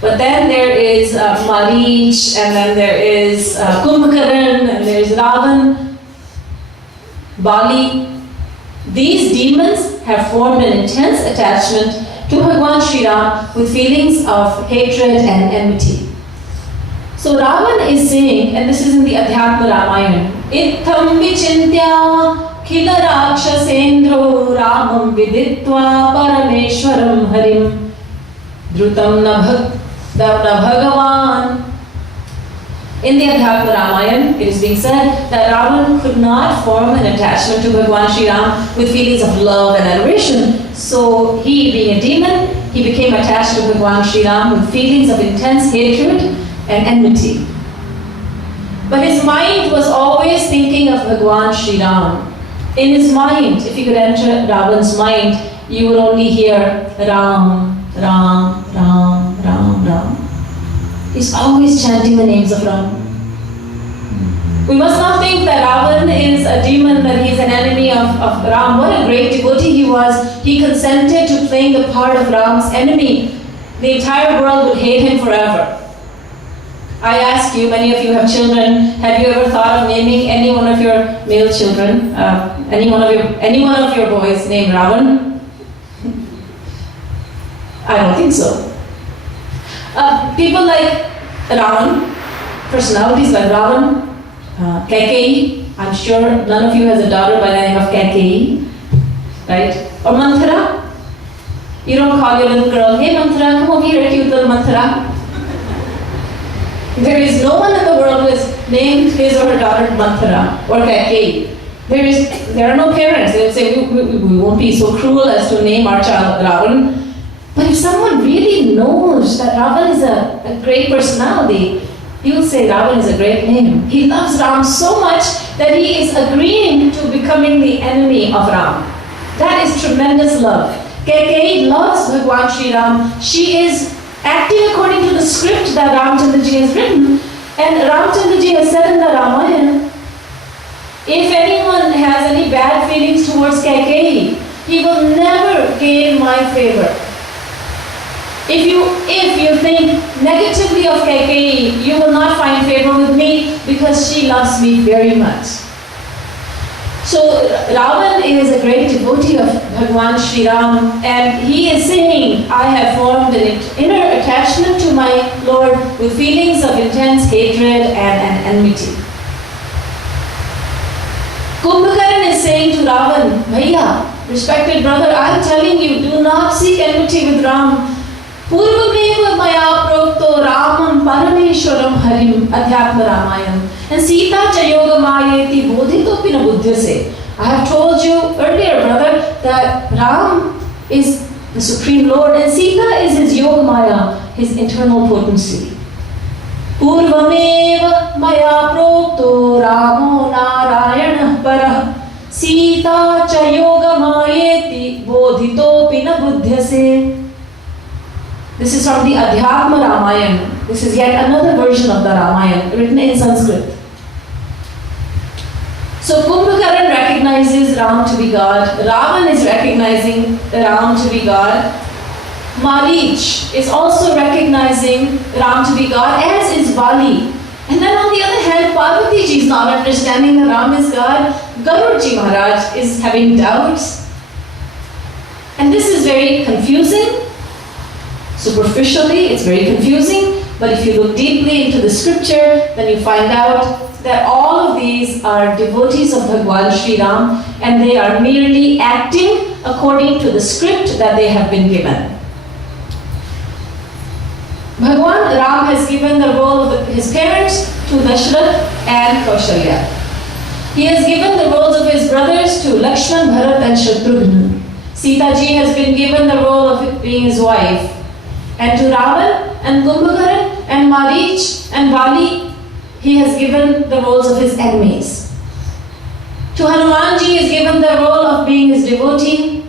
But then there is Marich, and then there is Kumbhakaran, and there is Ravan, Bali. These demons have formed an intense attachment to Bhagwan Sri Ram with feelings of hatred and enmity. So Ravan is saying, and this is in the Adhyatma Ramayana, Itham vichintya khila rakshasendro ramam viditva parameshwaram harim dhrutam na bhagavan. In the Adhyatma Ramayana, it is being said that Ravan could not form an attachment to Bhagwan Sri Ram with feelings of love and adoration. So he, being a demon, he became attached to Bhagwan Sri Ram with feelings of intense hatred and enmity. But his mind was always thinking of Bhagwan Sri Ram. In his mind, if you could enter Ravan's mind, you would only hear Ram, Ram, Ram, Ram, Ram. He's always chanting the names of Ram. We must not think that Ravan is a demon, that he's an enemy of Ram. What a great devotee he was. He consented to playing the part of Ram's enemy. The entire world would hate him forever. I ask you, many of you have children, have you ever thought of naming any one of your male children, any one of your boys named Ravan? I don't think so. People like Ravan, personalities like Ravan, Kaikeyi. I'm sure none of you has a daughter by the name of Kaikeyi, right? Or Manthara. You don't call your little girl, hey Manthara, come over here, cute little Manthara. There is no one in the world who has named his or her daughter Manthara or Kaikeyi. There are no parents. They will say, we won't be so cruel as to name our child Ravan. But if someone really knows that Ravan is a great personality, he will say Ravan is a great name. He loves Ram so much that he is agreeing to becoming the enemy of Ram. That is tremendous love. Kaikeyi loves Bhagwan Sri Ram. She is acting according to the script that Ramchandraji has written. And Ramchandraji has said in the Ramayana, if anyone has any bad feelings towards Kaikeyi, he will never gain my favor. If you think negatively of Kaikeyi, you will not find favor with me because she loves me very much. So Ravan is a great devotee of Bhagwan Sri Ram, and he is saying, I have formed an inner attachment to my Lord with feelings of intense hatred and enmity. Kumbhakaran is saying to Ravan, Bhaiya, respected brother, I am telling you, do not seek enmity with Ram. Purvameva maya prokto Ramam Parameshwaram Harim Adhyatma Ramayana. And Sita Chayoga Mayeti Bodhitopi na Buddhyase. I have told you earlier, brother, that Ram is the Supreme Lord and Sita is his Yoga Maya, his internal potency. Purvameva maya prokto Ramo Narayana Parah Sita Chayoga Mayeti Bodhitopi na Buddhyase. This is from the Adhyatma Ramayana. This is yet another version of the Ramayana, written in Sanskrit. So Kumbhakaran recognizes Ram to be God. Ravan is recognizing Ram to be God. Marich is also recognizing Ram to be God, as is Bali. And then on the other hand, Parvati ji is not understanding that Ram is God. Garudji Maharaj is having doubts. And this is very confusing. Superficially, it's very confusing, but if you look deeply into the scripture, then you find out that all of these are devotees of Bhagwan Sri Ram, and they are merely acting according to the script that they have been given. Bhagwan Ram has given the role of his parents to Dashrath and Kaushalya. He has given the roles of his brothers to Lakshman, Bharat and Shatrugna. Sita ji has been given the role of being his wife. And to Ravan and Kumbhakaran and Marich and Bali, he has given the roles of his enemies. To Hanumanji is given the role of being his devotee.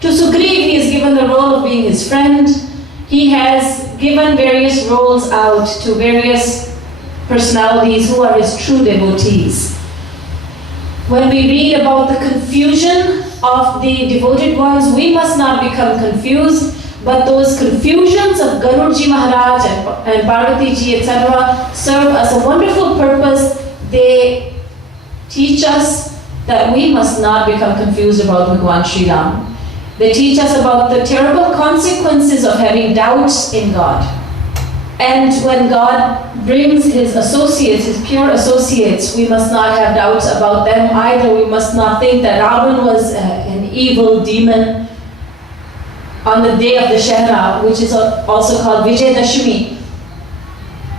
To Sugriv he is given the role of being his friend. He has given various roles out to various personalities who are his true devotees. When we read about the confusion of the devoted ones, we must not become confused, but those confusions of Garudji Maharaj and Parvati ji, etc., serve as a wonderful purpose. They teach us that we must not become confused about Bhagwan Sri Ram. They teach us about the terrible consequences of having doubts in God. And when God brings His associates, His pure associates, we must not have doubts about them either. We must not think that Ravan was an evil demon. On the day of the Shahra, which is also called Vijayadashmi,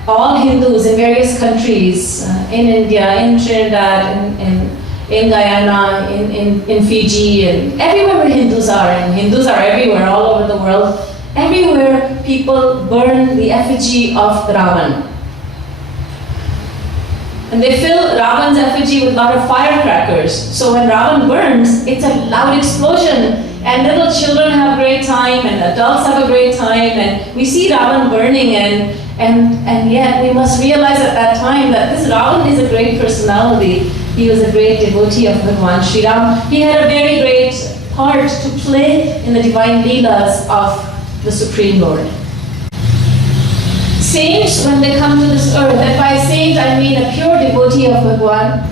all Hindus in various countries, in India, in Trinidad, in Guyana, in Fiji, and everywhere where Hindus are, and Hindus are everywhere, all over the world, everywhere people burn the effigy of Ravan. And they fill Ravan's effigy with a lot of firecrackers. So when Ravan burns, it's a loud explosion, and little children have a great time, and adults have a great time, and we see Ravan burning, and yet we must realize at that time that this Ravan is a great personality. He was a great devotee of Bhagwan Sri Ram. He had a very great part to play in the divine leelas of the Supreme Lord. Saints, when they come to this earth, and by saint I mean a pure devotee of Bhagwan,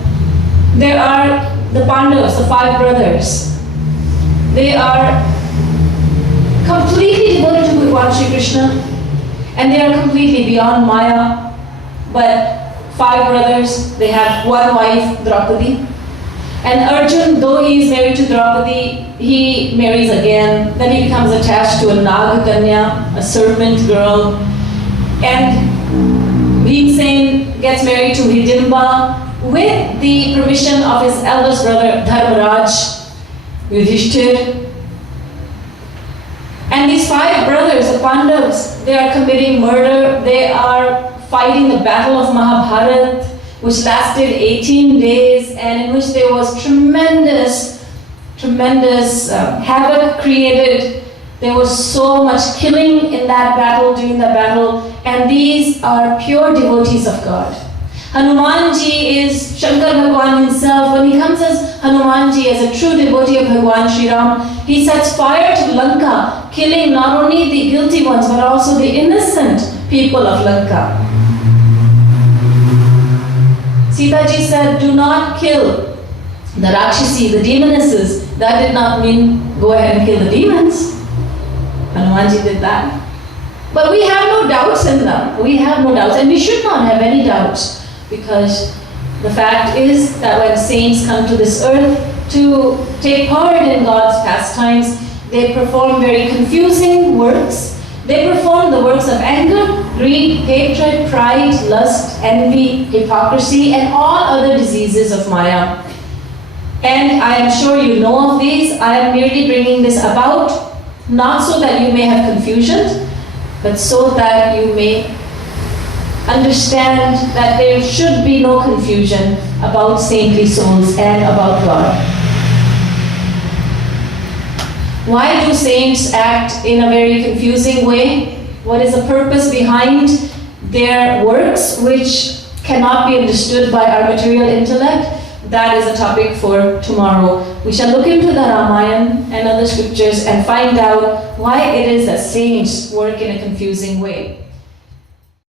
there are the Pandavas, the 5 brothers. They are completely devoted to Bhagwan Sri Krishna, and they are completely beyond Maya. But 5 brothers, they have 1 wife, Draupadi. And Arjun, though he is married to Draupadi, he marries again. Then he becomes attached to a Nagakanya, a serpent girl. And Bhimsen gets married to Hidimba with the permission of his eldest brother Dharmaraj, Yudhishthir. And these 5 brothers, the Pandavas, they are committing murder. They are fighting the battle of Mahabharata, which lasted 18 days, and in which there was tremendous havoc created. There was so much killing in that battle, during that battle, and these are pure devotees of God. Hanumanji is Shankar Bhagwan himself. When he comes as Hanumanji, as a true devotee of Bhagwan Sri Ram, he sets fire to Lanka, killing not only the guilty ones, but also the innocent people of Lanka. Sita ji said, do not kill the Rakshasi, the demonesses. That did not mean go ahead and kill the demons. Hanumanji did that. But we have no doubts in them. We have no doubts, and we should not have any doubts, because the fact is that when saints come to this earth to take part in God's pastimes, they perform very confusing works. They perform the works of anger, greed, hatred, pride, lust, envy, hypocrisy, and all other diseases of Maya. And I am sure you know of these. I am merely bringing this about, not so that you may have confusion, but so that you may understand that there should be no confusion about saintly souls and about God. Why do saints act in a very confusing way? What is the purpose behind their works, which cannot be understood by our material intellect? That is a topic for tomorrow. We shall look into the Ramayana and other scriptures and find out why it is that saints work in a confusing way.